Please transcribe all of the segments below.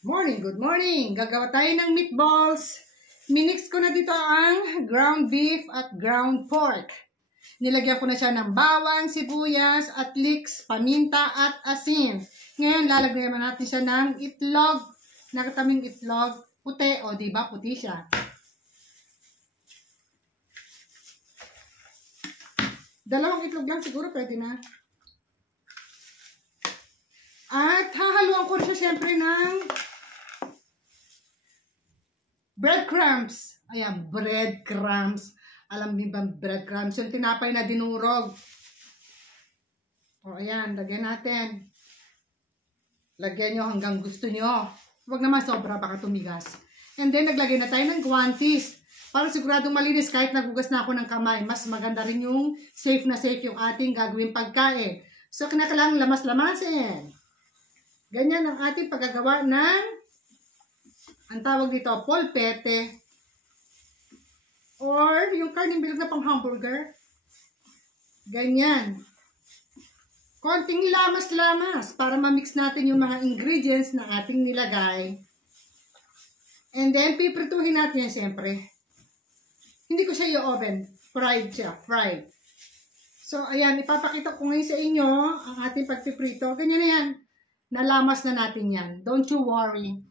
Good morning! Gagawa tayo ng meatballs. Minix ko na dito ang ground beef at ground pork. Nilagyan ko na siya ng bawang, sibuyas, at leeks, paminta, at asin. Ngayon, lalagyan natin siya ng itlog. Nakataming itlog. Puti. O, diba? Puti siya. Dalawang itlog lang siguro pwede na. At hahaluan ko siya siyempre ng breadcrumbs. Ayan, breadcrumbs. Alam niyo ba breadcrumbs? Yung tinapay na dinurog. O, ayan, lagyan natin. Lagyan nyo hanggang gusto nyo. Huwag naman sobra, baka tumigas. And then, naglagay na tayo ng guantes. Para siguradong malinis kahit nagugas na ako ng kamay. Mas maganda rin yung safe na safe yung ating gagawin pagkain. So, kinakailangan lamas-lamasin. Ganyan ang ating paggagawa ng, ang tawag dito, polpete. Or yung karneng bilog na pang hamburger. Ganyan. Konting lamas-lamas para ma-mix natin yung mga ingredients na ating nilagay. And then, piprituhin natin yan siyempre. Hindi ko siya i-oven. Fried siya. Fried. So, ayan. Ipapakita ko ngayon sa inyo ang ating pagpiprito. Ganyan na yan. Nalamas na natin yan. Don't you worry.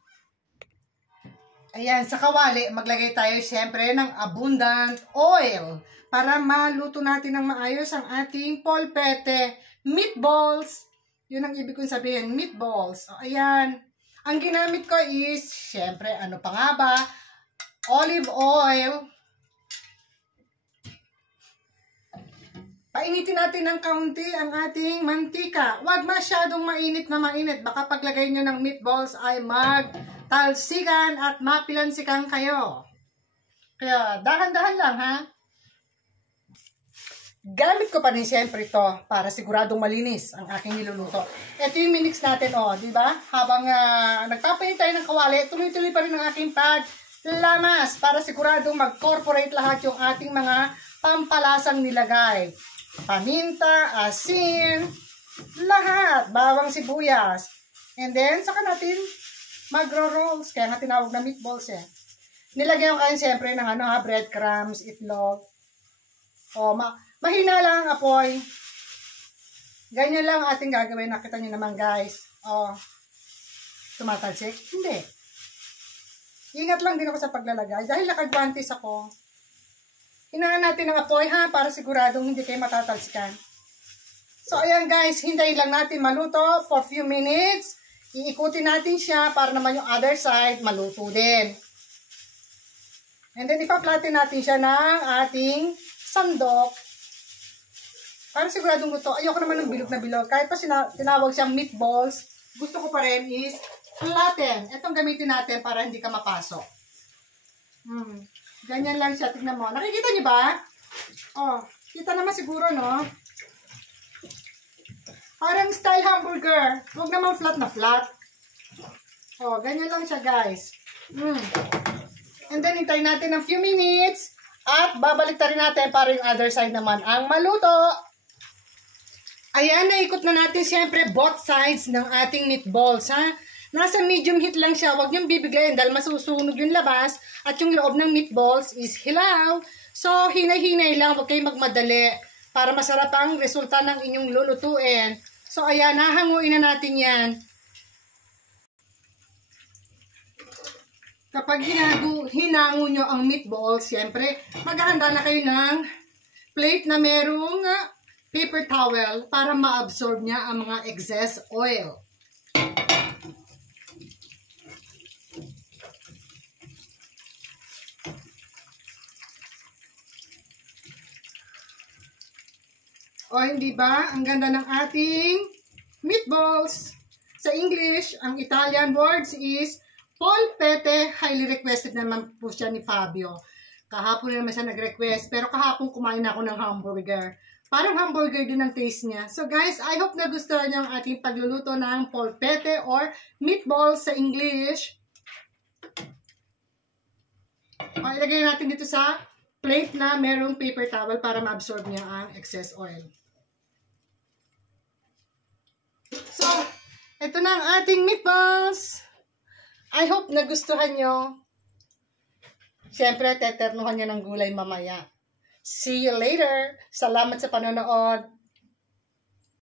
Ayan, sa kawali, maglagay tayo siyempre ng abundant oil para maluto natin ng maayos ang ating polpete meatballs. Yun ang ibig kong sabihin, meatballs. O, ayan. Ang ginamit ko is, siyempre, ano pa nga ba? Olive oil. Painitin natin ng kaunti ang ating mantika. Huwag masyadong mainit na mainit. Baka paglagay nyo ng meatballs ay magtalsikan at mapilansikan kayo. Kaya dahan-dahan lang ha. Gamit ko pa rin siyempre ito para siguradong malinis ang aking niluluto. Ito yung minix natin, oh, di ba? Habang nagpapain tayo ng kawali, tuloy-tuloy pa rin ang aking paglamas para siguradong mag-corporate lahat yung ating mga pampalasang nilagay. Paminta, asin, lahat, bawang sibuyas. And then, saka natin magro-rolls. Kaya nga tinawag na meatballs eh. Nilagyan ko kayo siyempre ng breadcrumbs, itlog. O, mahina lang ang apoy. Ganyan lang ating gagawin. Nakita nyo naman guys. O, tumatalsik? Hindi. Ingat lang din ako sa paglalagay. Dahil nakagwantes ako. Hinaan natin ang apoy ha, para siguradong hindi kayo matatalsikan. So, ayan guys, hintayin lang natin maluto for few minutes. Iikutin natin siya para naman yung other side maluto din. And then, ipa-flatten natin siya ng ating sandok. Para siguradong luto. Ayoko naman ng bilog na bilog. Kahit pa tinawag siyang meatballs, gusto ko pa rin is flatten. Itong gamitin natin para hindi ka mapasok. Ganyan lang siya. Tignan mo. Nakikita niyo ba? Oh, kita naman siguro, no? Parang style hamburger. Huwag naman flat na flat. Oh, ganyan lang siya, guys. And then, hintayin natin ng few minutes. At babalik rin natin para yung other side naman ang maluto. Ayan, naikot na natin siyempre both sides ng ating meatballs, ha? Nasa medium heat lang siya. Huwag niyong bibiglayin dahil masusunog yung labas. At yung loob ng meatballs is hilaw. So, hinay-hinay lang. Huwag kayong magmadali. Para masarap ang resulta ng inyong lulutuin. So, ayan. Hahanguin na natin yan. Kapag hinango nyo ang meatballs, siyempre, maghahanda na kayo ng plate na merong paper towel para ma-absorb niya ang mga excess oil. O, hindi ba? Ang ganda ng ating meatballs. Sa English, ang Italian words is polpete. Highly requested naman po siya ni Fabio. Kahapon naman siya nag-request. Pero kahapon kumain ako ng hamburger. Parang hamburger din ang taste niya. So guys, I hope nagustuhan niyo ang ating pagluluto ng polpete or meatballs sa English. O, ilagay natin dito sa plate na merong paper towel para ma-absorb niya ang excess oil. So, ito na ang ating meatballs. I hope nagustuhan nyo. Siyempre, teternuhan niya ng gulay mamaya. See you later. Salamat sa panonood.